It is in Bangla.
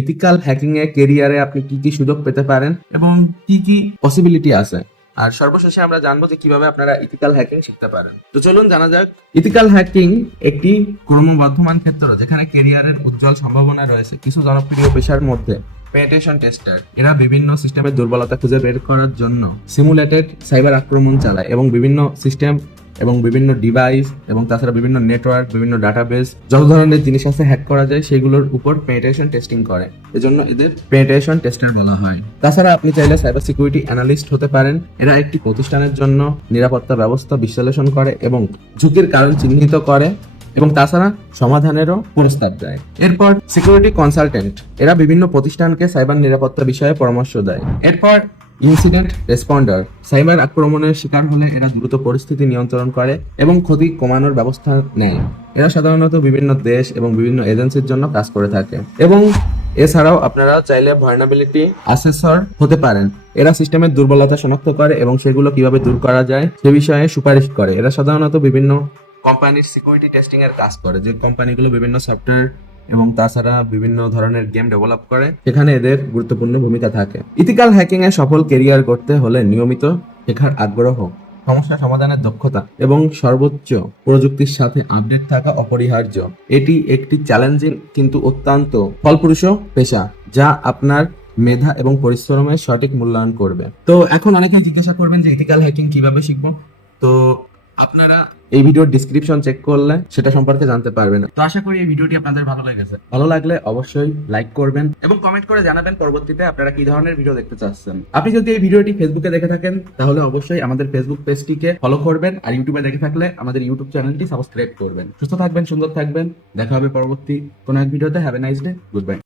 ইথিক্যাল হ্যাকিং এ কেরিয়ারে আপনি কি কি সুযোগ পেতে পারেন এবং কি কি পসিবিলিটি আছে, আর সর্বশেষে আমরা জানবো যে কিভাবে আপনারা ইথিক্যাল হ্যাকিং শিখতে পারেন। তো চলুন জানা যাক। ইথিক্যাল হ্যাকিং একটি ক্রমবর্ধমান ক্ষেত্র যেখানে কেরিয়ারের উজ্জ্বল সম্ভাবনা রয়েছে। কিছু জনপ্রিয় পেশার মধ্যে পেনিট্রেশন টেস্টার, এরা বিভিন্ন সিস্টেমের দুর্বলতা খুঁজে বের করার জন্য সিমুলেটেড সাইবার আক্রমণ চালায় এবং বিভিন্ন সিস্টেম এবং বিভিন্ন ডিভাইস এবং তাছাড়া বিভিন্ন নেটওয়ার্ক, বিভিন্ন ডাটাবেস, যত ধরনের জিনিস আছে হ্যাক করা যায় সেগুলোর উপর পেনিট্রেশন টেস্টিং করে। এজন্য এদের পেনিট্রেশন টেস্টার বলা হয়। তাছাড়া আপনি চাইলে সাইবার সিকিউরিটি অ্যানালিস্ট হতে পারেন। এরা একটি প্রতিষ্ঠানের জন্য নিরাপত্তা ব্যবস্থা বিশ্লেষণ করে এবং ঝুঁকির কারণ চিহ্নিত করে এবং তাছাড়া সমাধানেরও প্রস্তাব দেয়। এরপর সিকিউরিটি কনসালটেন্ট, এরা বিভিন্ন প্রতিষ্ঠানকে সাইবার নিরাপত্তা বিষয়ে পরামর্শ দেয়। এরপর ইনসিডেন্ট রেসপন্ডার, সাইবার আক্রমণের শিকার হলে এরা দ্রুত পরিস্থিতি নিয়ন্ত্রণ করে এবং ক্ষতি কমানোর ব্যবস্থা নেয়। এরা সাধারণত বিভিন্ন দেশ এবং বিভিন্ন এজেন্সির জন্য কাজ করে থাকে। এবং এছাড়াও আপনারা চাইলে ভালনারেবিলিটি অ্যাসেসর হতে পারেন। এরা সিস্টেমের দুর্বলতা শনাক্ত করে এবং সেগুলো কিভাবে দূর করা যায় সে বিষয়ে সুপারিশ করে। এরা সাধারণত বিভিন্ন কোম্পানির সিকিউরিটি টেস্টিং এর কাজ করে, যে কোম্পানিগুলো বিভিন্ন সফটওয়্যার এবং তাছাড়া বিভিন্ন ধরনের গেম ডেভেলপ করে, সেখানে এদের গুরুত্বপূর্ণ ভূমিকা থাকে। ইথিক্যাল হ্যাকিং এ সফল কেরিয়ার করতে হলে নিয়মিত শেখার আগ্রহ, সমস্যা সমাধানের দক্ষতা এবং সর্বোচ্চ প্রযুক্তির সাথে আপডেট থাকা অপরিহার্য। এটি একটি চ্যালেঞ্জিং কিন্তু অত্যন্ত ফলপ্রসূ পেশা, যা আপনার মেধা এবং পরিশ্রমের সঠিক মূল্যায়ন করবে। তো এখন অনেকেই জিজ্ঞাসা করবেন যে ইথিক্যাল হ্যাকিং কিভাবে শিখবো। তো আপনারা এই ভিডিওর ডিসক্রিপশন চেক করলে সেটা সম্পর্কে জানতে পারবেন। তো আশা করি এই ভিডিওটি আপনাদের ভালো লেগেছে। ভালো লাগলে অবশ্যই লাইক করবেন এবং কমেন্ট করে জানাবেন পরবর্তীতে আপনারা কি ধরনের ভিডিও দেখতে চাচ্ছেন। আপনি যদি এই ভিডিওটি ফেসবুকে দেখে থাকেন তাহলে অবশ্যই আমাদের ফেসবুক পেজটিকে ফলো করবেন, আর ইউটিউবে দেখে থাকলে আমাদের ইউটিউব চ্যানেলটি সাবস্ক্রাইব করবেন। সুস্থ থাকবেন, সুন্দর থাকবেন। দেখা হবে পরবর্তী কোনো এক ভিডিওতে। Have a nice day, good bye.